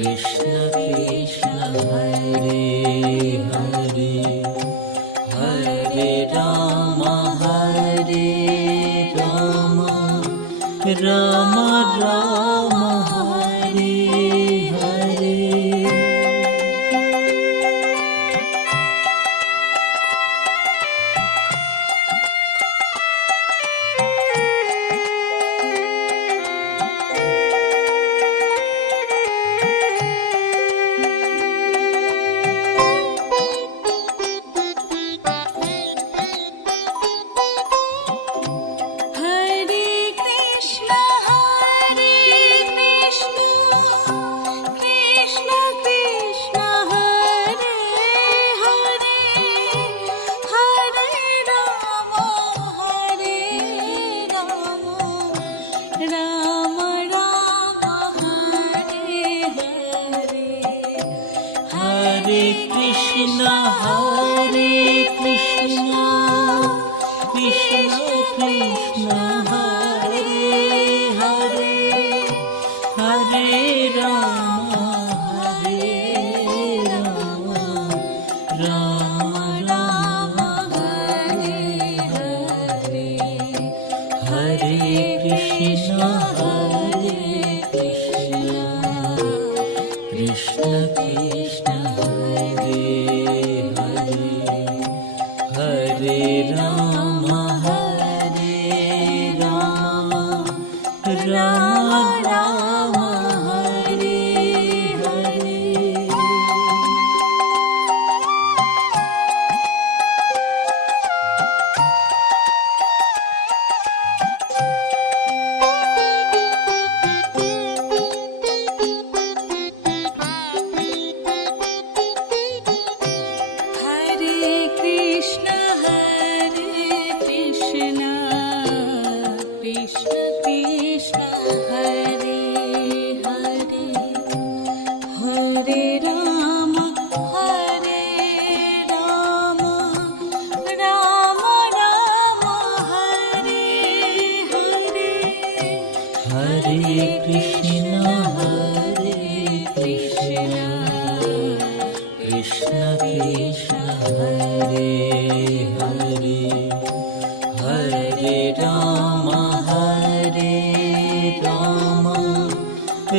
Krishna Krishna Hare Hare Hare Ram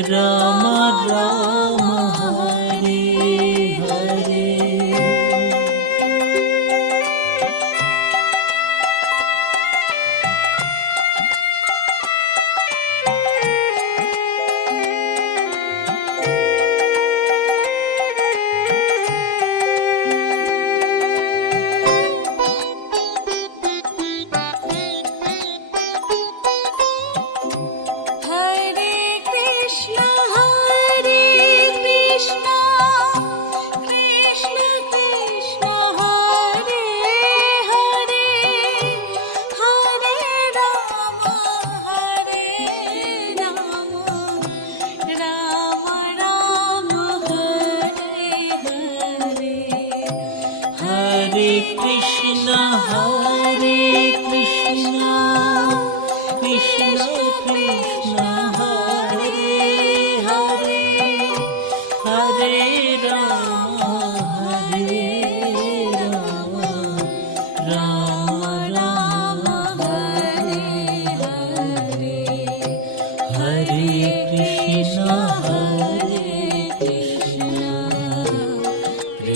Ram Ram Hare Hare.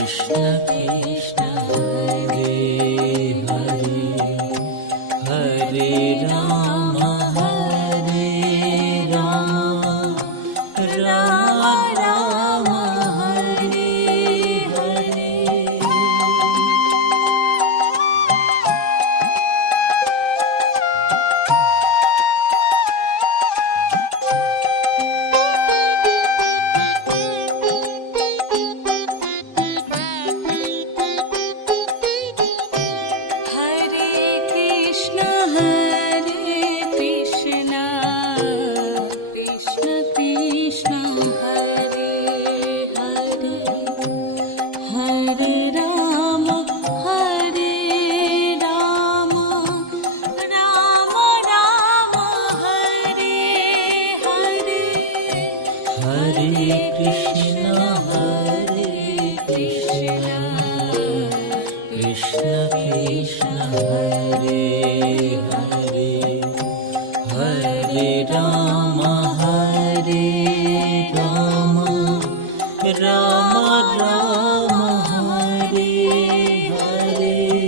Krishna Krishna Hare Hare Hare Krishna, Krishna Krishna, Hare Hare, Hare Rama, Rama Rama, Hare Hare.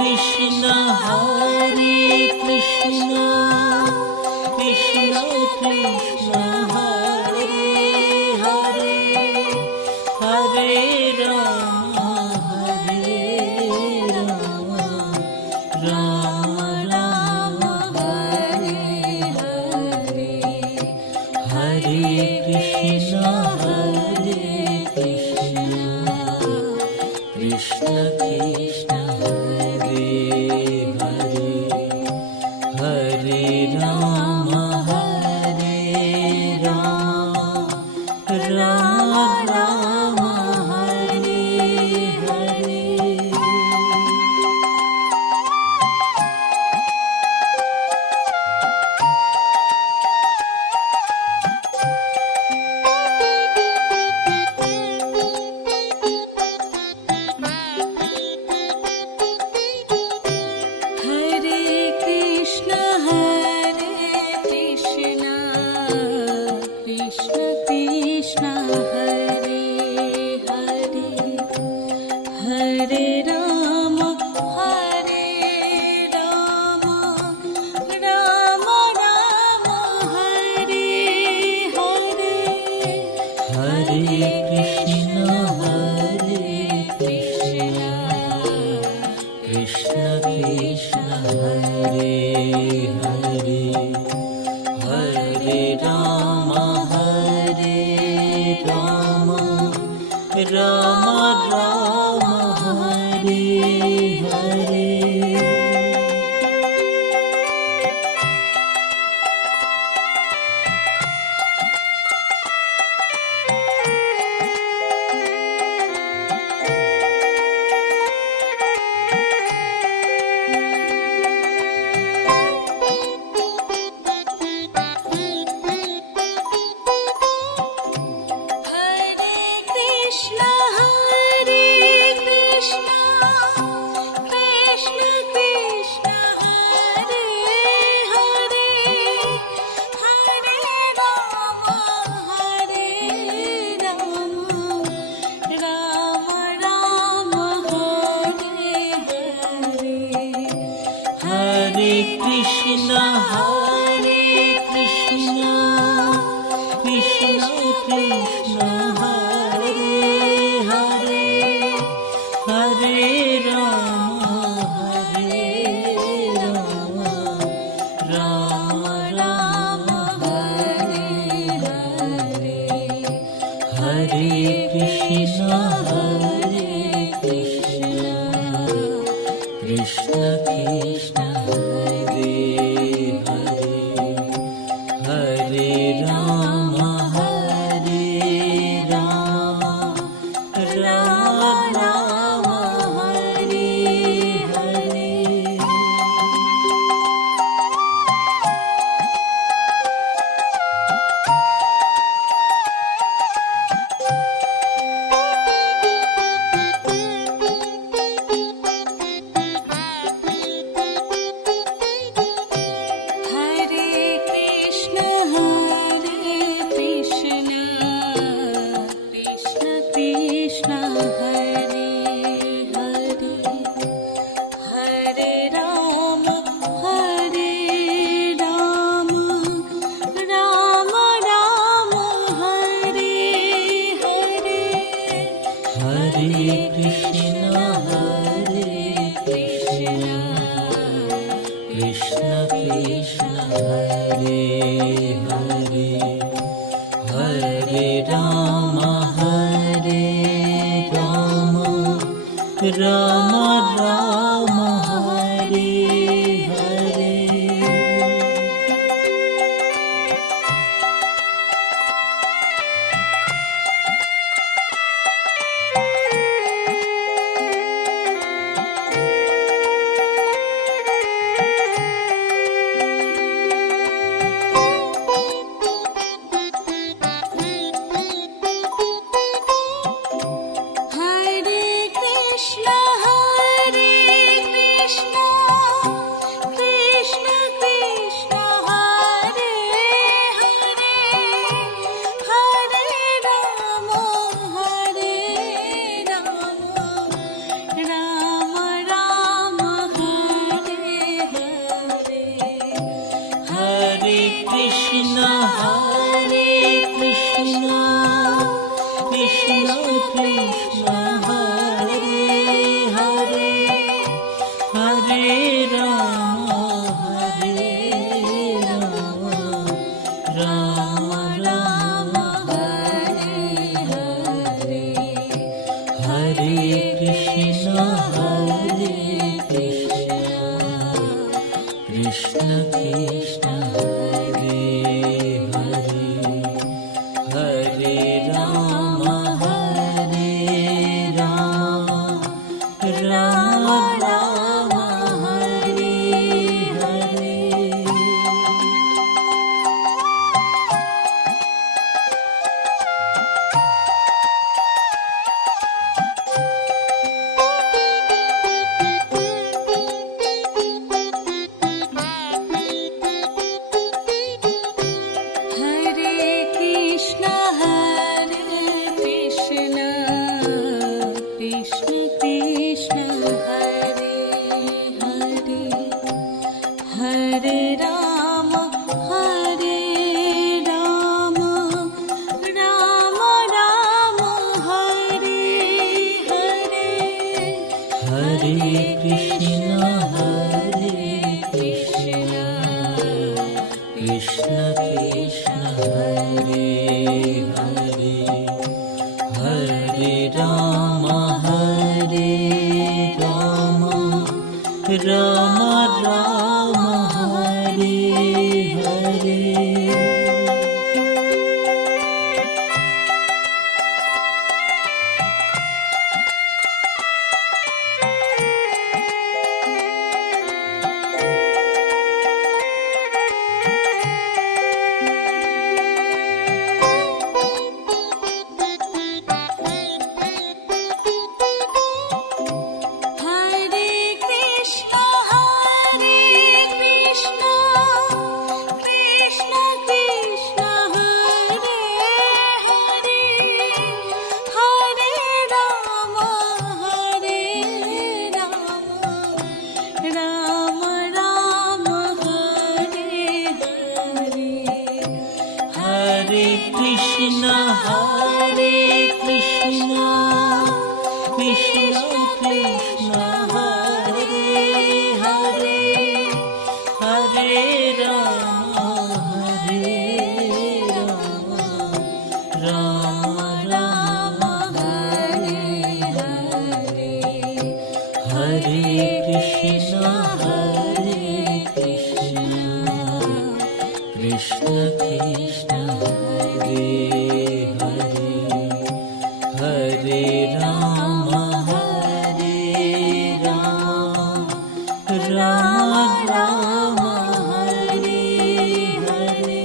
Krishna, Hare Krishna, Krishna Krishna, Hare Hare, Hare Rama, Rama Rama, Hare Hare, Hare Krishna, Krishna Krishna, Hare Rama, Rama Rama, Hare Hare. Rama Rama, Hare Hare. Krishna, Hare Krishna, Krishna Krishna, Hare Hare, Hare Rama, Rama Rama, Hare Hare, Hare Krishna, Krishna Krishna, Hare Rama, Ram Hare Ram Ram Ram Hare Hare. Krishna Hare Krishna Krishna Krishna Hare Hare Hare Rama Hare Rama Rama Rama Hare Hare Hare Krishna Hare Krishna Krishna Krishna Hare Hare Hare Rama Hare Rama Rama Rama Hare Hare। Hare Rama Hare Rama Rama Rama Hare Hare Hare Krishna Hare Krishna Krishna Krishna Hare Hare Hare Rama Hare Rama Rama Rama Hare Hare। Krishna Hare Krishna Krishna Krishna Hare Hare Hare Rama Hare Rama Rama Rama Hare Hare Hare Krishna Hare Krishna Krishna Krishna Hare Hare Hare Rama Hare Rama Rama Rama Hare Hare।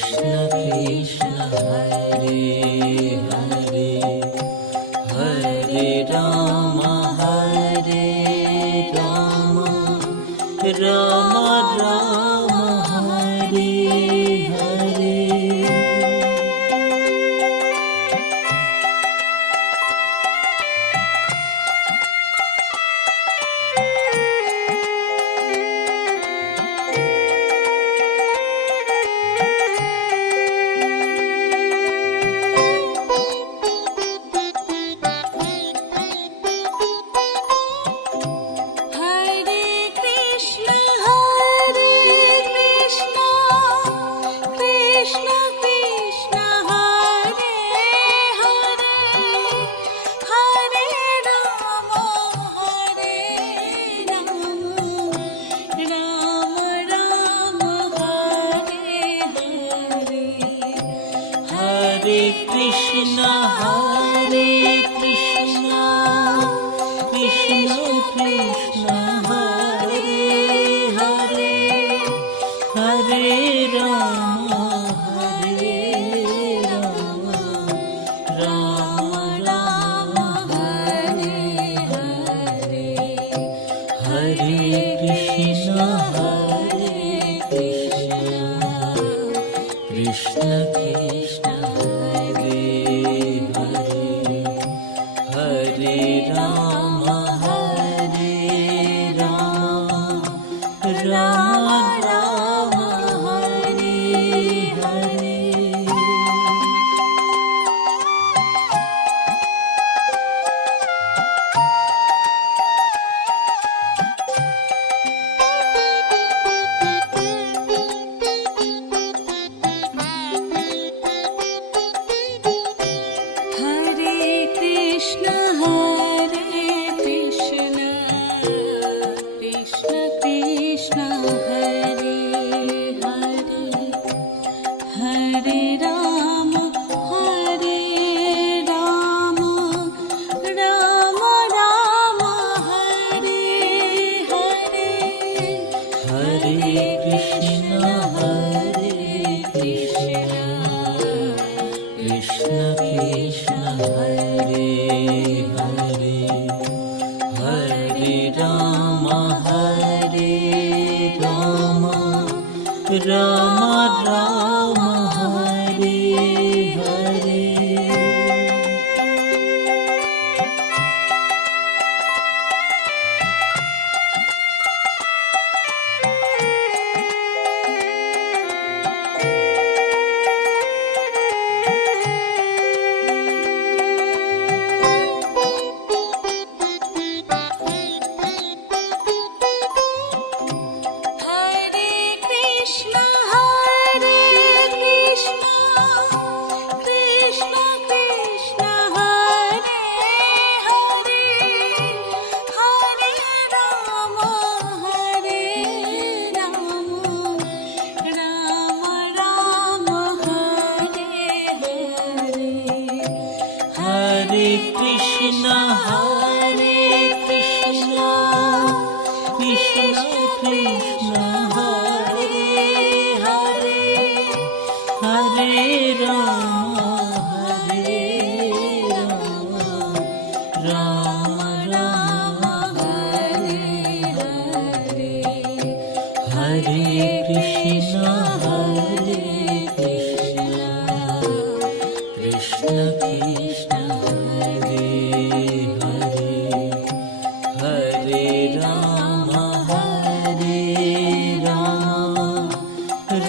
Krishna Krishna Hare Hare Hare Rama Rama Rama Hare Hare. Krishna Hare Krishna Krishna Krishna Hare Hare Hare Rama Rama Rama Hare Hare Hare Krishna Krishna Krishna Hare Hare Rama Rama Rama Hare Hare. Rama Rama Hare Hare. Krishna Hare Krishna Krishna Krishna Hare Hare Hare Rama Rama Rama Hare Hare Hare Krishna Krishna Krishna Hare Rama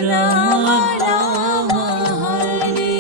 Rama Rama Hare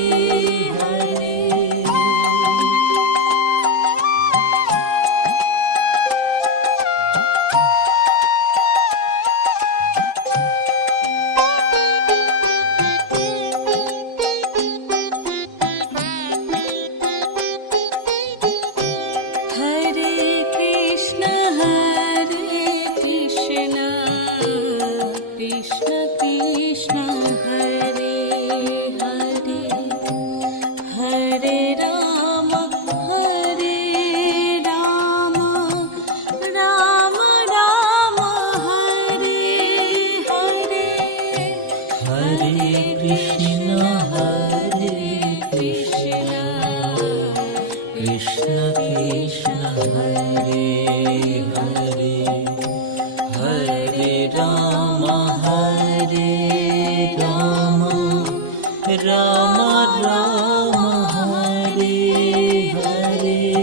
Hare Krishna, Krishna Krishna Hare Hare, Hare Rama Hare Rama, Rama Rama Hare Hare.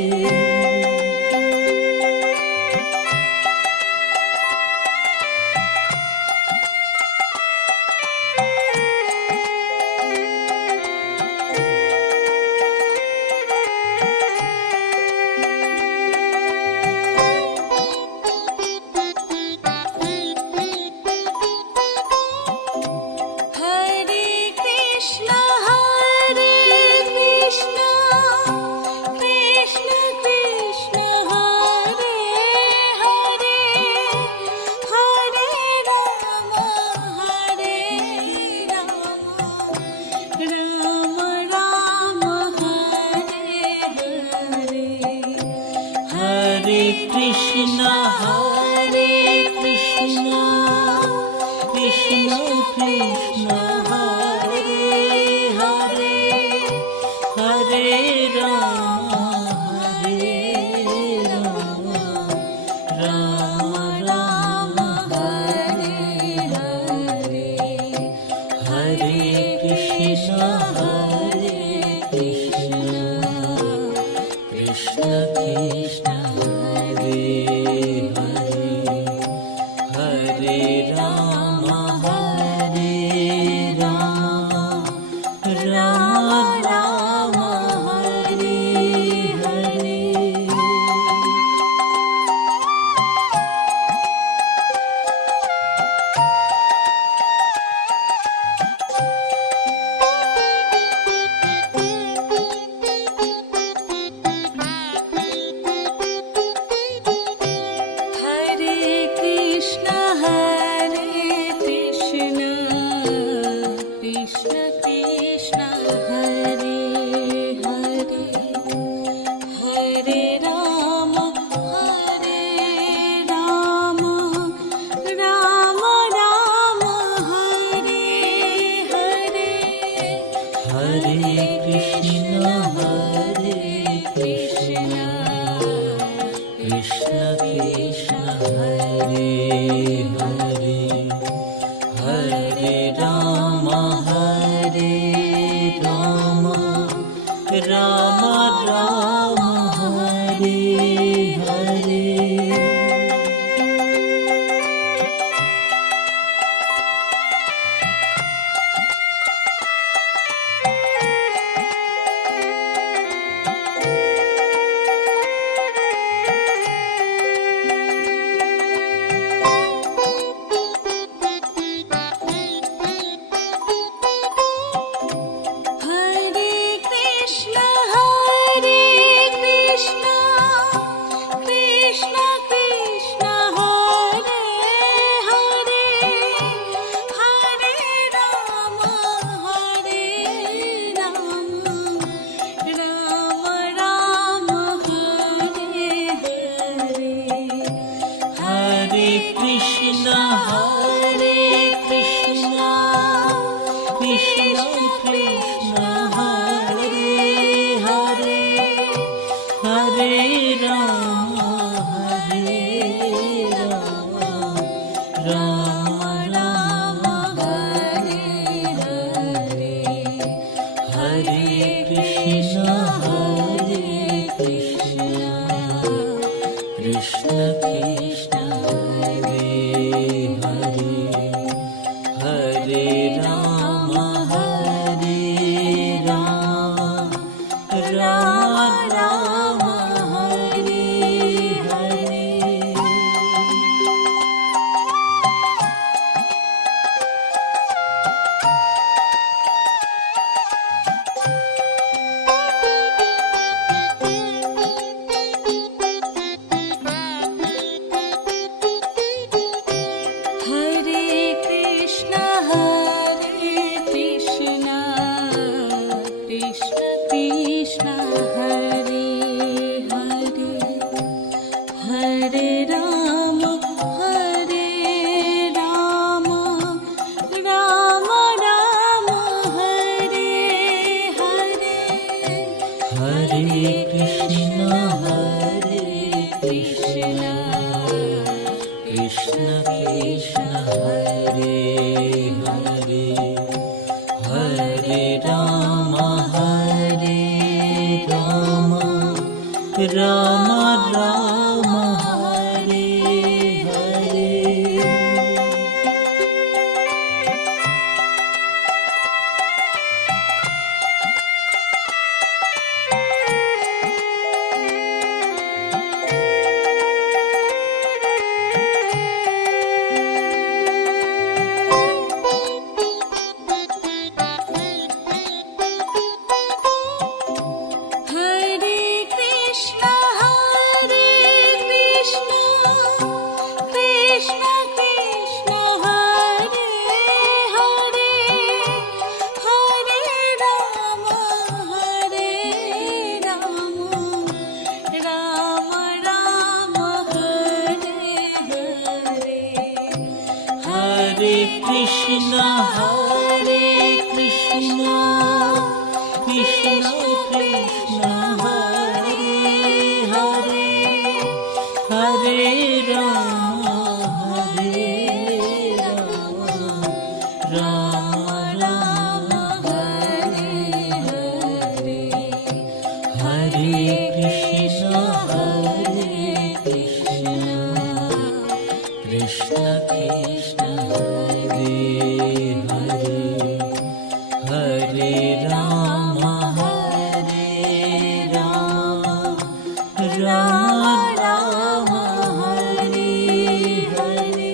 Krishna, Hare Krishna, Krishna Krishna, Hare Hare, Hare Rama, Hare Rama, Rama Rama, Hare Hare, Hare Krishna, Hare Krishna, Krishna Krishna. Hare Rama, Hare Rama, Rama Rama, Hare Hare. Hare Rama, Rama Rama, Hare Hare. Krishna, Hare Krishna, Krishna Krishna, Hare Hare, Hare Rama, Rama Rama, Hare Hare. Hare Krishna, Krishna Krishna, Hare Hare, Hare Rama, Rama Rama, Hare Hare.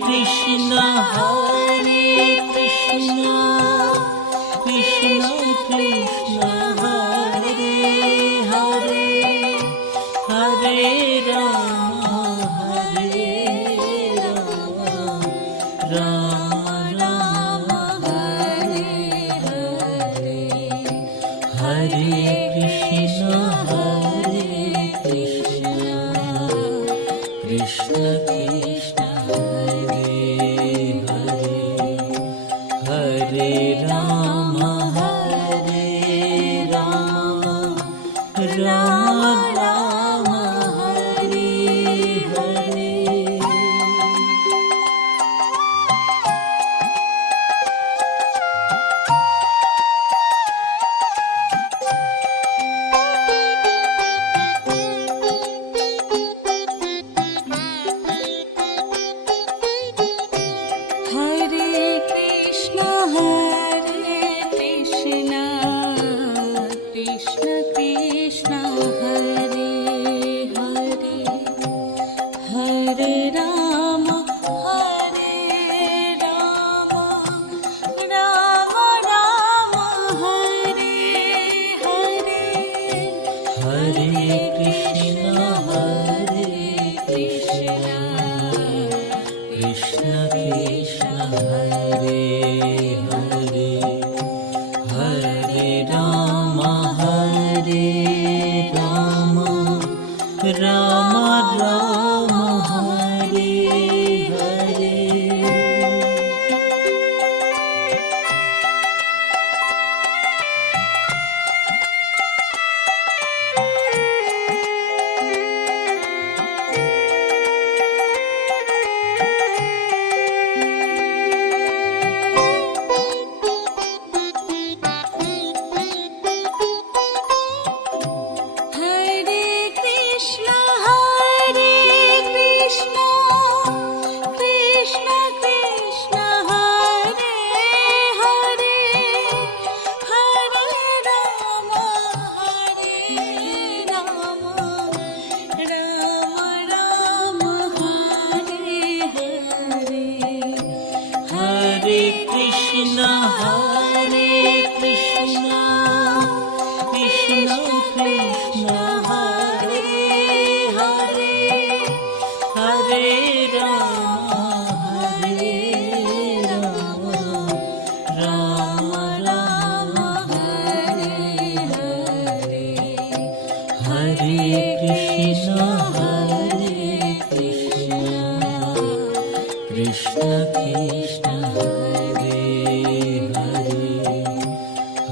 Krishna, Hare Krishna, Krishna Krishna, Hare Hare, Hare Rama, Rama Rama, Hare Hare. Hare Krishna, Krishna Krishna, Hare Rama, Rama Rama, Hare Hare. Krishna Hare Hare Hare Rama Rama Rama Hare Hare Krishna Hare Krishna Krishna Krishna Hare Hare Hare Rama Rama Rama Hare Hare Hare Krishna Krishna Krishna Hare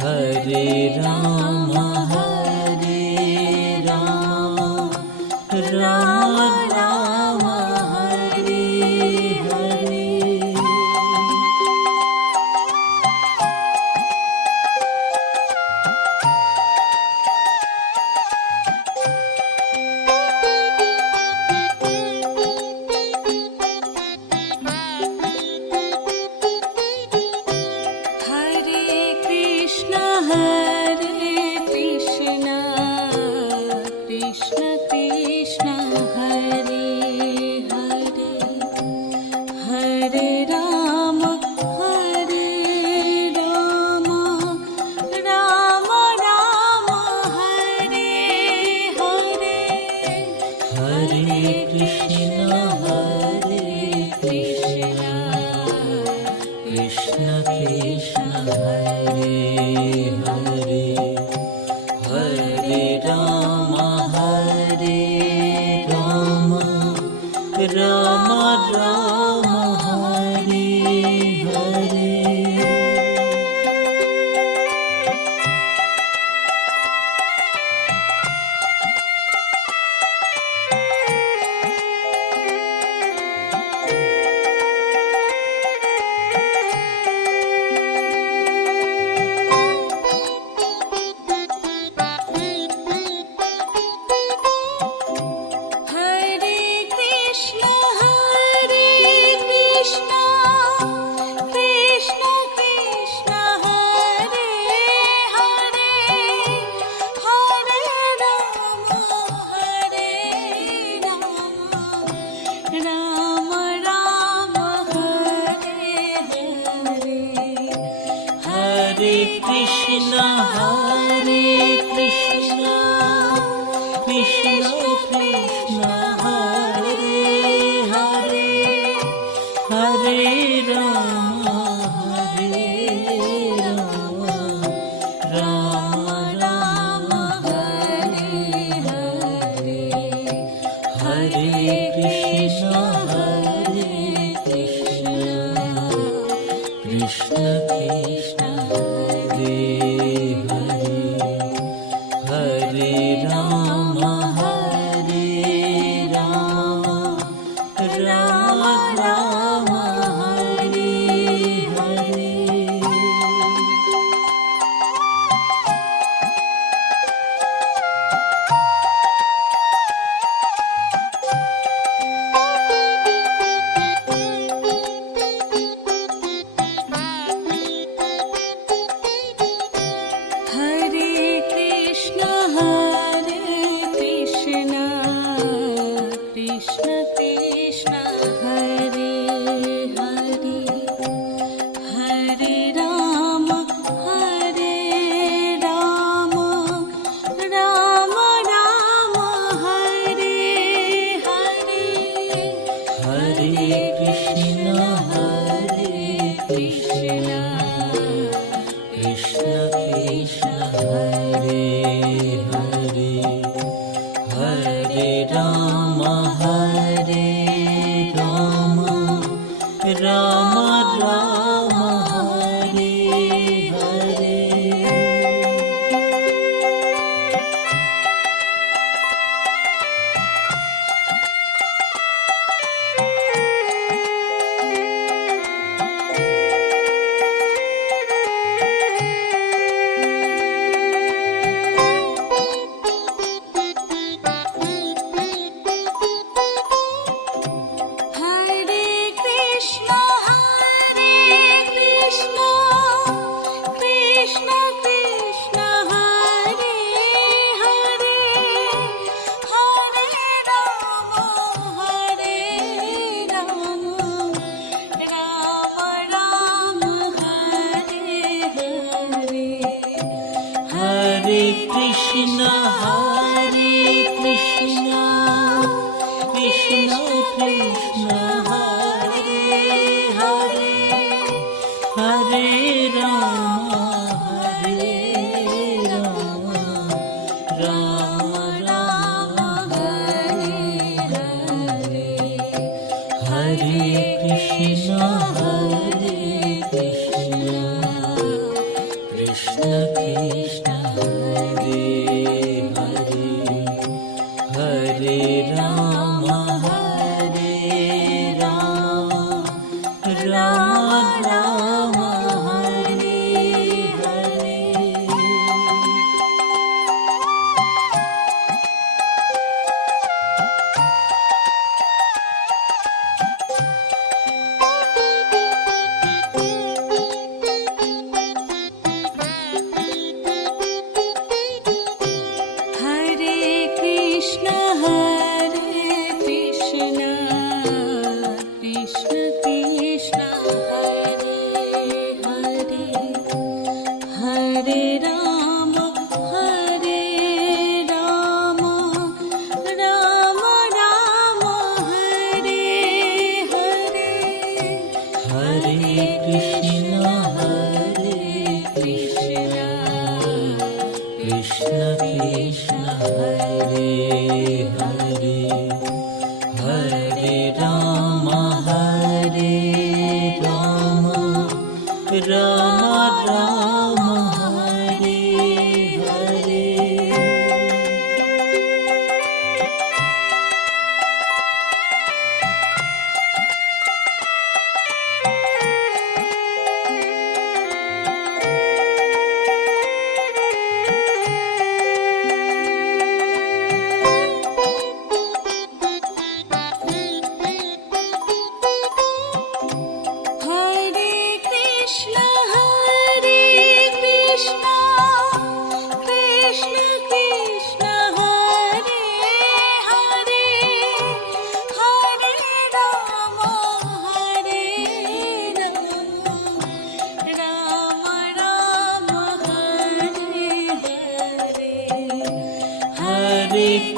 Hare Rama Rama Rama Hare Hare Rama Rama Hare Hare Krishna Hare Krishna Krishna Krishna Hare Hare Hare Rama Rama Rama Hare Hare Hare Krishna Krishna Krishna Hare Hare Rama Rama Rama Hare Hare Rama Hare Hare. Krishna Hare Krishna, Krishna Krishna Hare Hare, Hare Rama Hare Rama, Rama Rama Hare Hare, Hare Krishna Hare Krishna, Krishna Krishna Hare Hare, Hare Rama Hare Rama, Rama Rama Hare Hare. Krishna Hare Krishna, Krishna Krishna Hare Hare, Hare Rama Hare Rama, Rama Rama Hare Hare.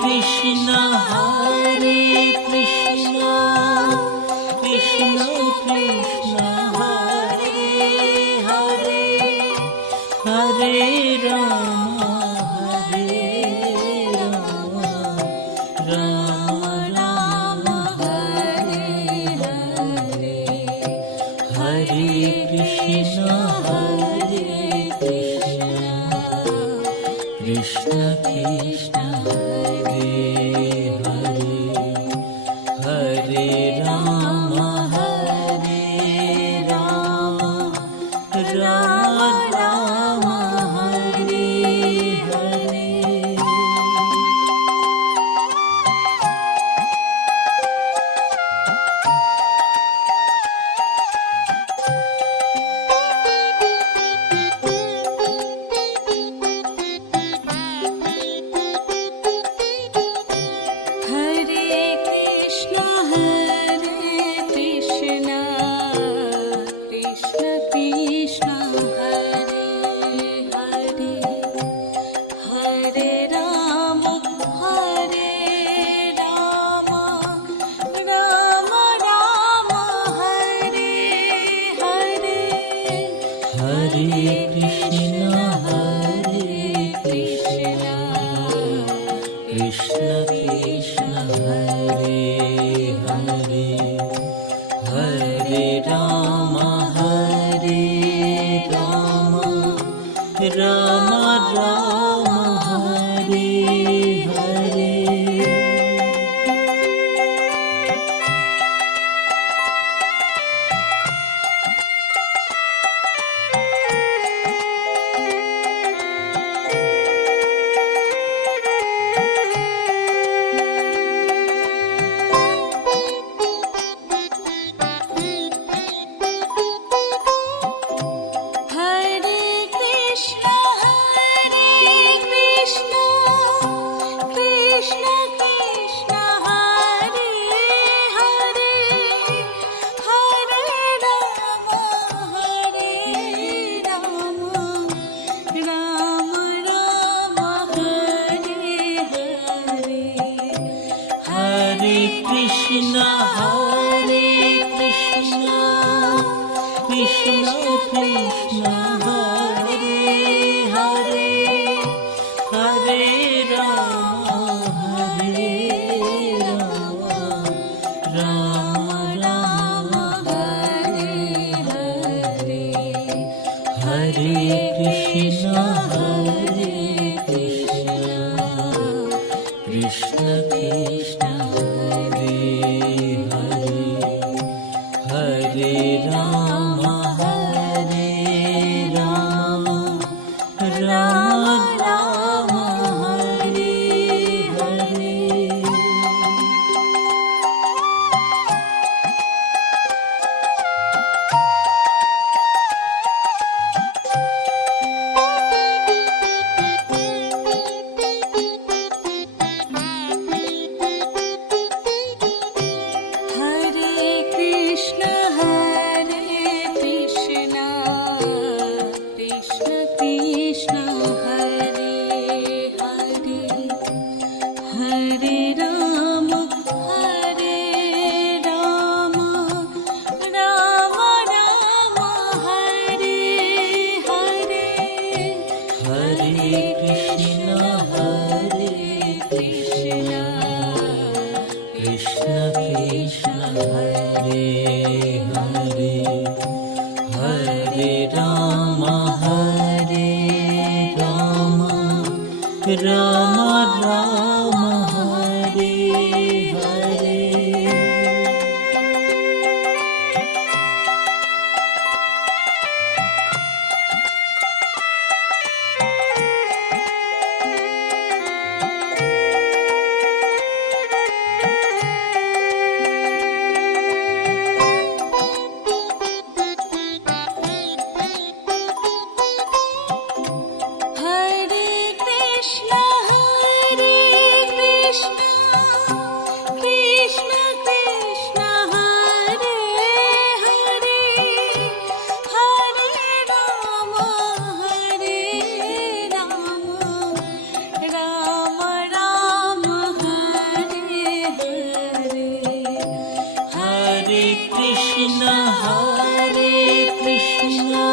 Krishna Hare Krishna, Krishna Krishna Hare Hare, Hare Rama Hare Rama, Rama Rama Hare Hare, Hare Krishna Hare Krishna, Krishna Krishna Hare Hare, Hare Rama Hare Rama, Rama Rama Hare Hare. Krishna Krishna Hare Hare, Hare Rama Hare Rama, Rama Rama Hare Hare. Krishna, Hare Krishna, Krishna Krishna, Hare Hare, Hare Rama, Hare Rama, Rama Rama, Hare Hare. Hare Krishna, Hare Krishna, Krishna Krishna, Hare Hare, Hare Rama, Hare Rama, Rama Rama, Hare Hare. Krishna Krishna, Hare Hare, Hare Rama, Hare Rama, Rama Rama, Hare Hare. Krishna, Hare Krishna,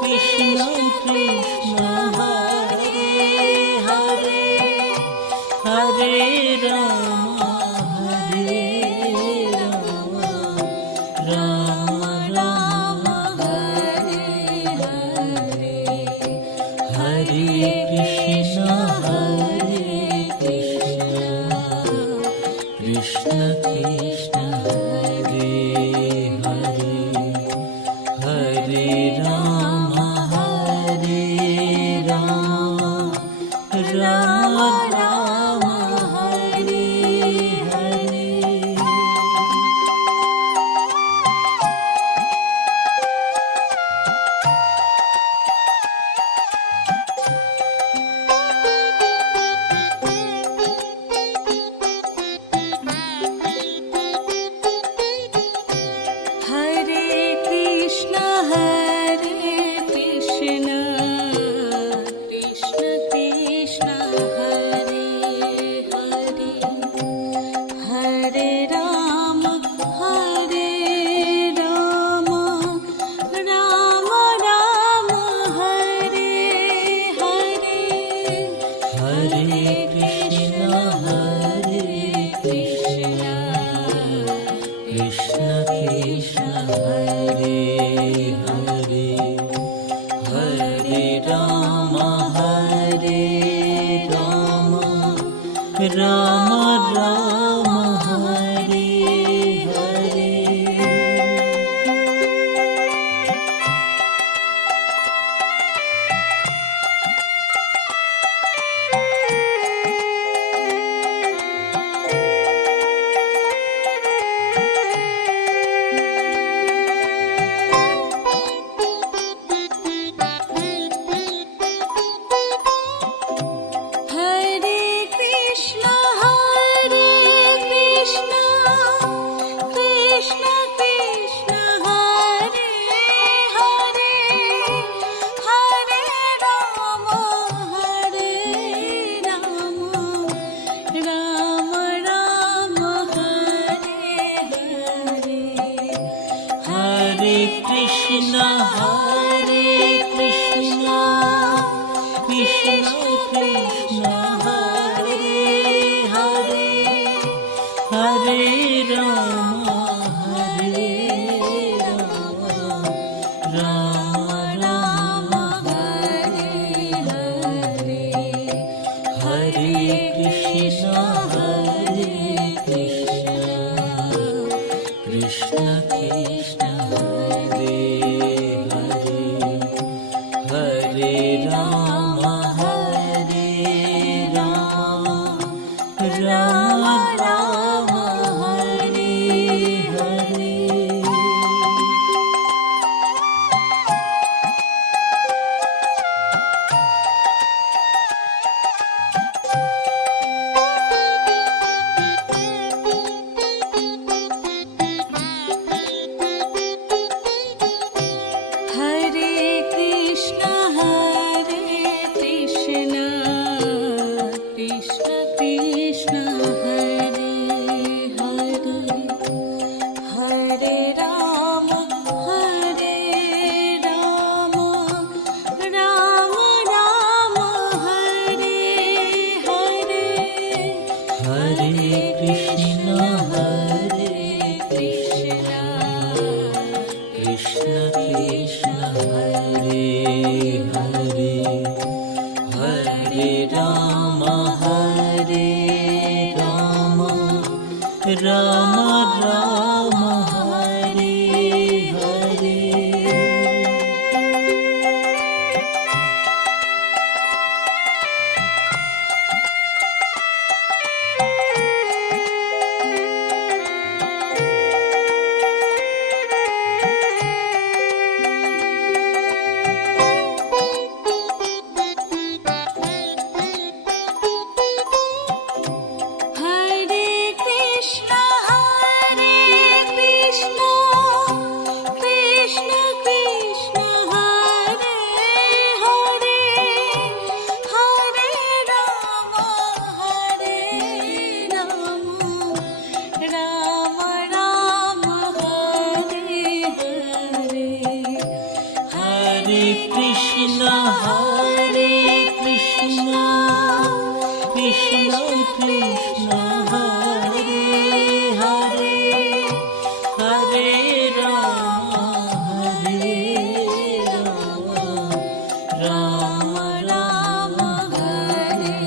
Krishna Krishna, Hare Hare, Hare Rama, Hare Rama, Rama Rama, Hare Hare. Hare Krishna, Hare Krishna, Krishna Krishna, Hare Hare, Hare Rama, Hare Hare Hare Ram Ram Ram Hare Hare. Krishna Hare Krishna Krishna Krishna Hare Hare Hare Rama Rama Rama Hare Hare Hare Krishna Krishna Krishna Hare Hare Rama Rama Rama Hare Hare। Rama Rama Hare Hare। Krishna Hare Krishna Krishna Krishna Hare Hare Hare Rama Rama Rama Hare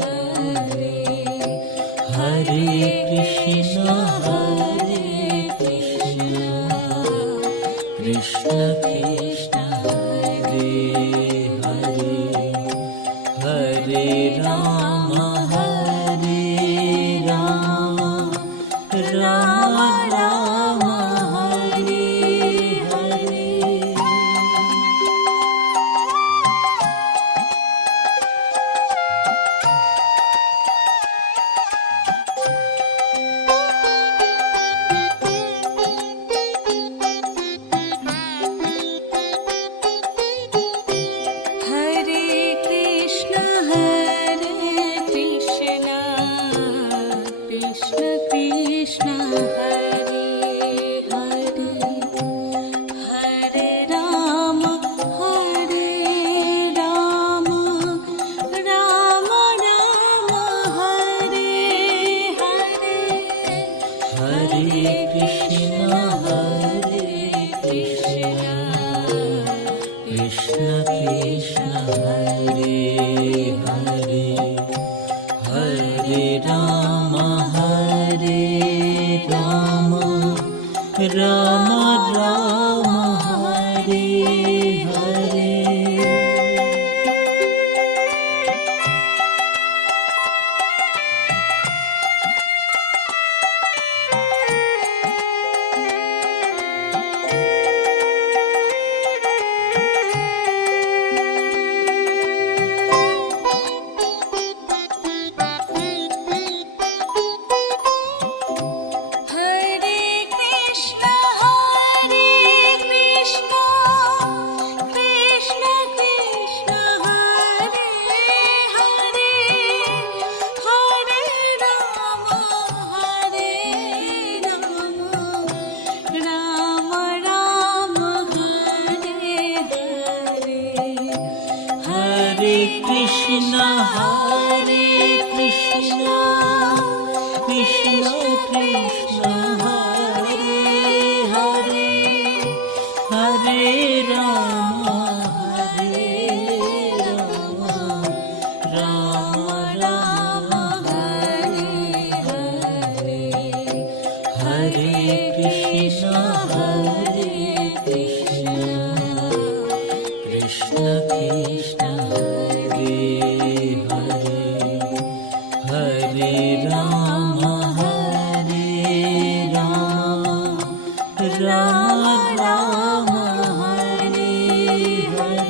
Hare Hare Krishna Krishna Krishna Hare Hare Rama Rama Rama Hare Hare। Krishna Krishna Hare Hare Hare Ram Ram Ram Hare Hare. Krishna Hare Krishna Krishna Krishna Hare Hare Hare Rama Rama Rama Hare Hare Hare Krishna Krishna Krishna Hare Rama Rama Rama Hare Hare।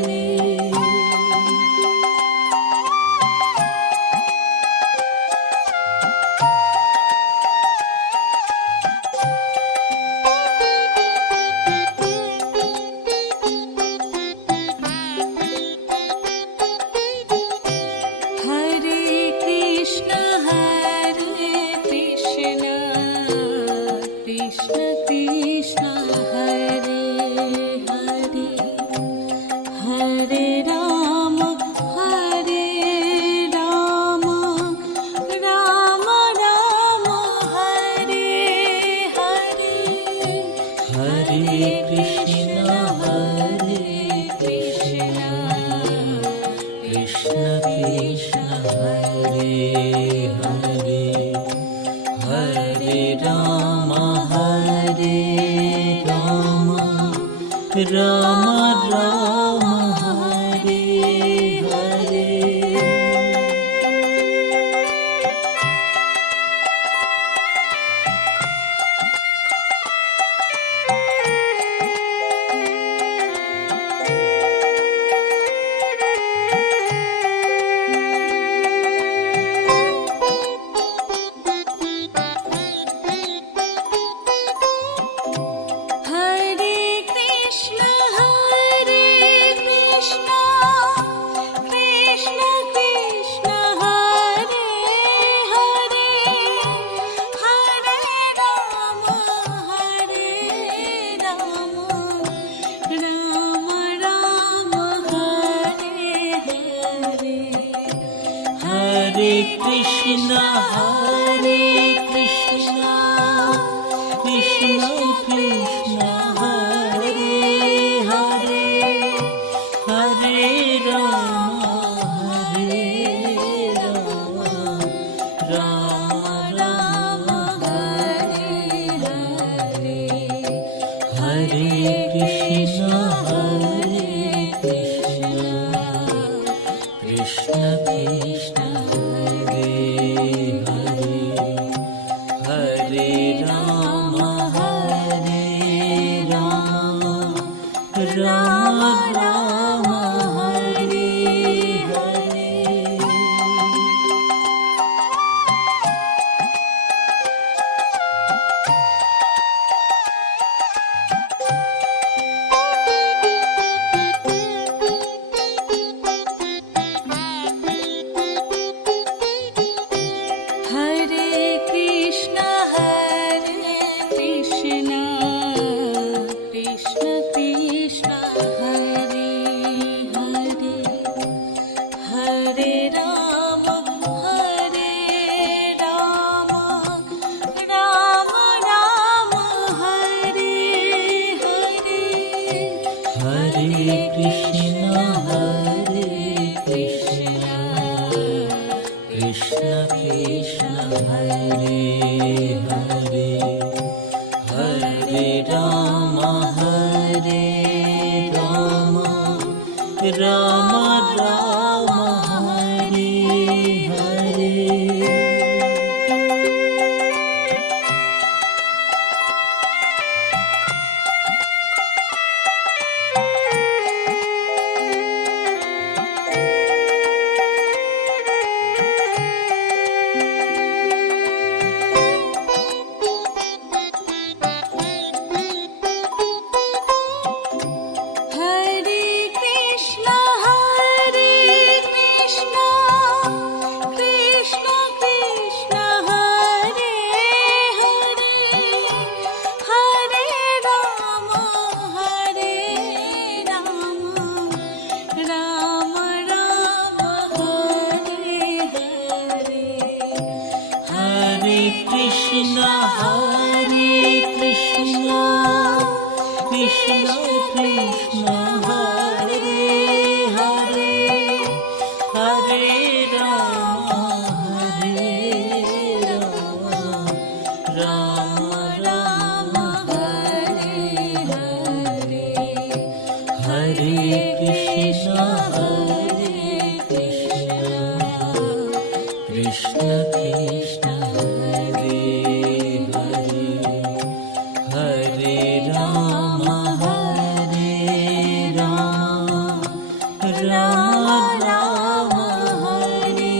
Rama Rama Hare Hare। Krishna Hare Krishna Krishna Krishna Hare Hare Hare Rama Rama Rama Hare Hare Hare Krishna Krishna Krishna Rama Rama Hare Hare। Hare Krishna, Krishna Krishna, Hare Hare, Hare Rama, Rama Rama, Hare Hare. Krishna, Hare Krishna, Krishna Krishna, Hare Hare, Hare Rama, Rama Rama, Hare Hare, Hare Krishna, Krishna Krishna, Krishna Krishna, Hare Hare, Hare Rama, Rama Rama, Hare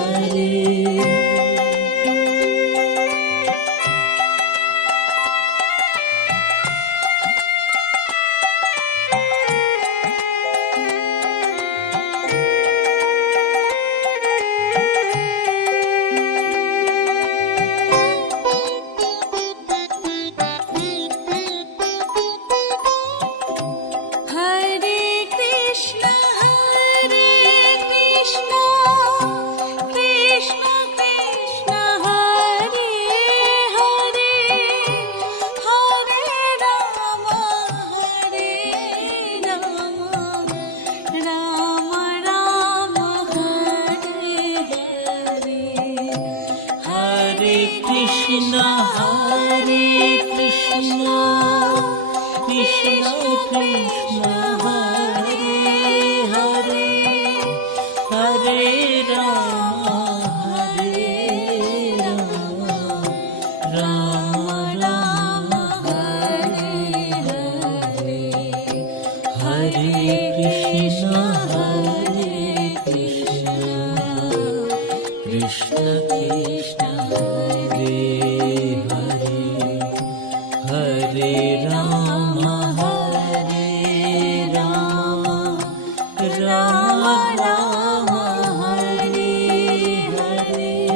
Hare. Krishna, Hare Krishna, Krishna Krishna, Hare Hare, Hare Rama, Rama Rama, Hare Hare, Hare Krishna, Krishna Krishna, Hare Rama, Rama Rama, Hare Hare.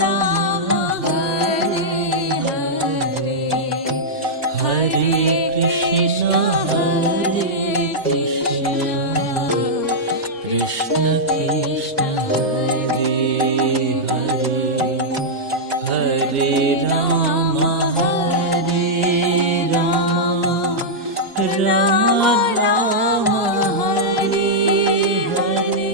Ram Hare Hare Hare Krishna Krishna Krishna Hare Hare Hare Ram Ram Ram Hare Hare.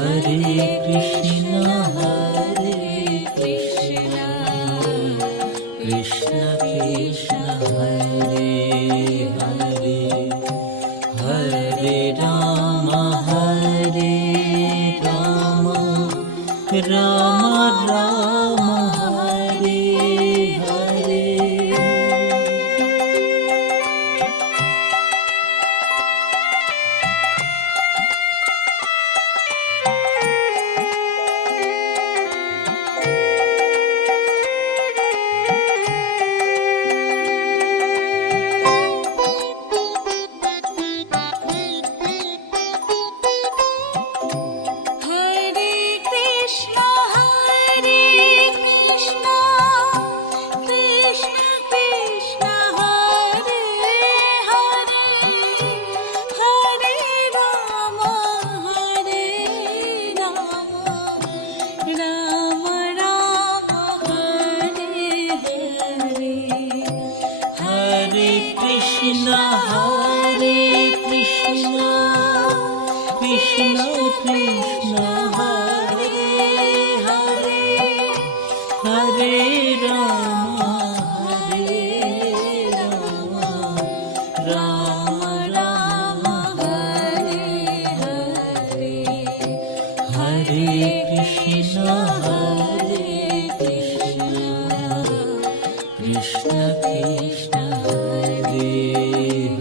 Hare Krishna Krishna Krishna Hare Hare Hare Ram Ram Ram Hare Hare. Krishna Hare Krishna Krishna Krishna Hare Hare Hare Rama Rama Rama Hare Hare Hare Krishna Krishna Krishna Hare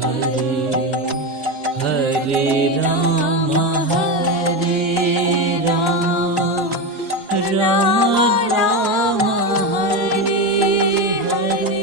Hare Hare Rama Rama Rama Hare Hare।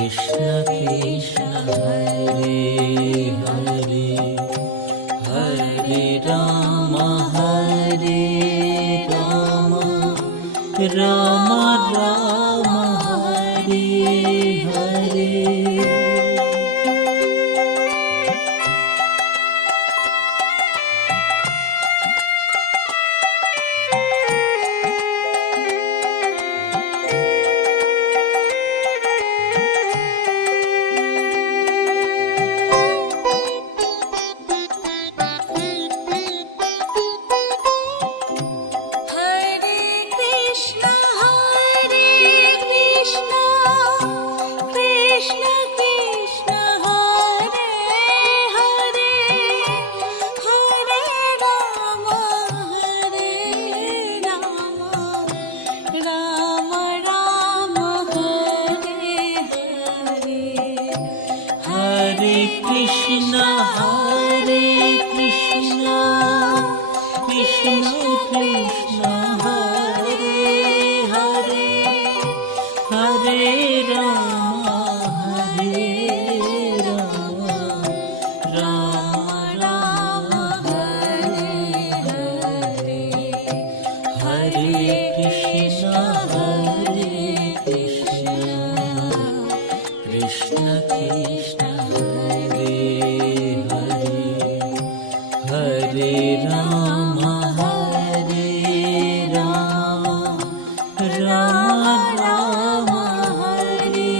Krishna Krishna Hare Hare Hare Rama Rama Rama Hare Hare। Krishna Hare Krishna Krishna Krishna Hare Hare Hare Rama Krishna Krishna Hare Hare Hare Rama Hare Rama Rama Rama Hare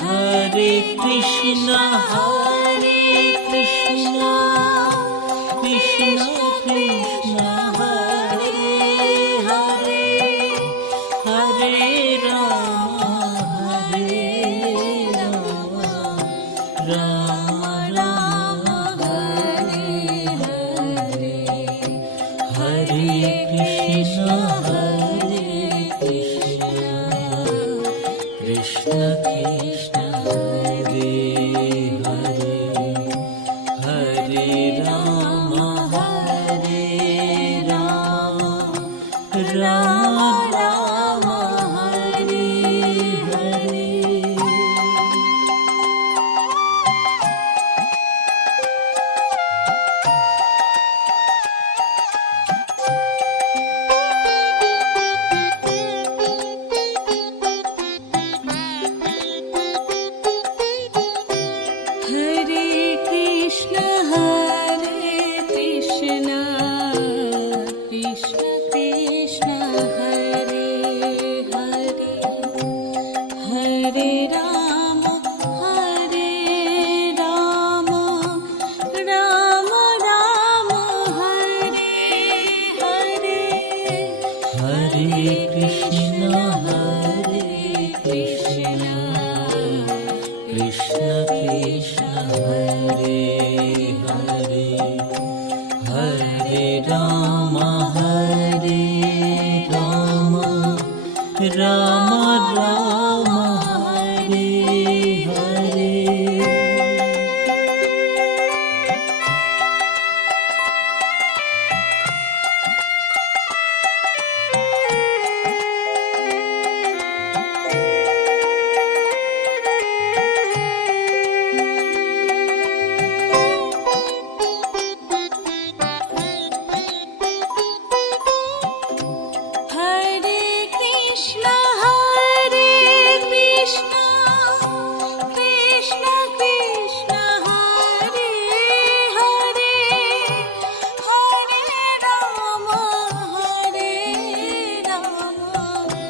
Hare Krishna Hare Krishna Krishna Krishna Hare Hare Hare Rama Hare Rama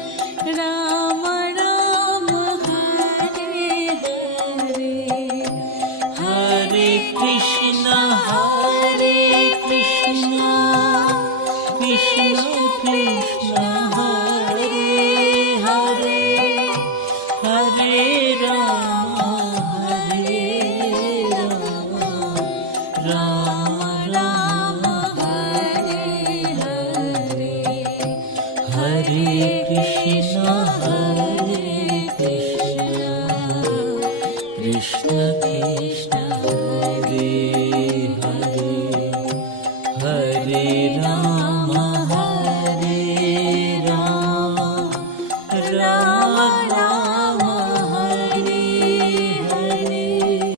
Rama Rama Hare Hare Hare Krishna Hare Krishna Krishna Krishna Hare Hare Hare Rama Hare Rama Rama Rama Hare Hare Hare Krishna Krishna Krishna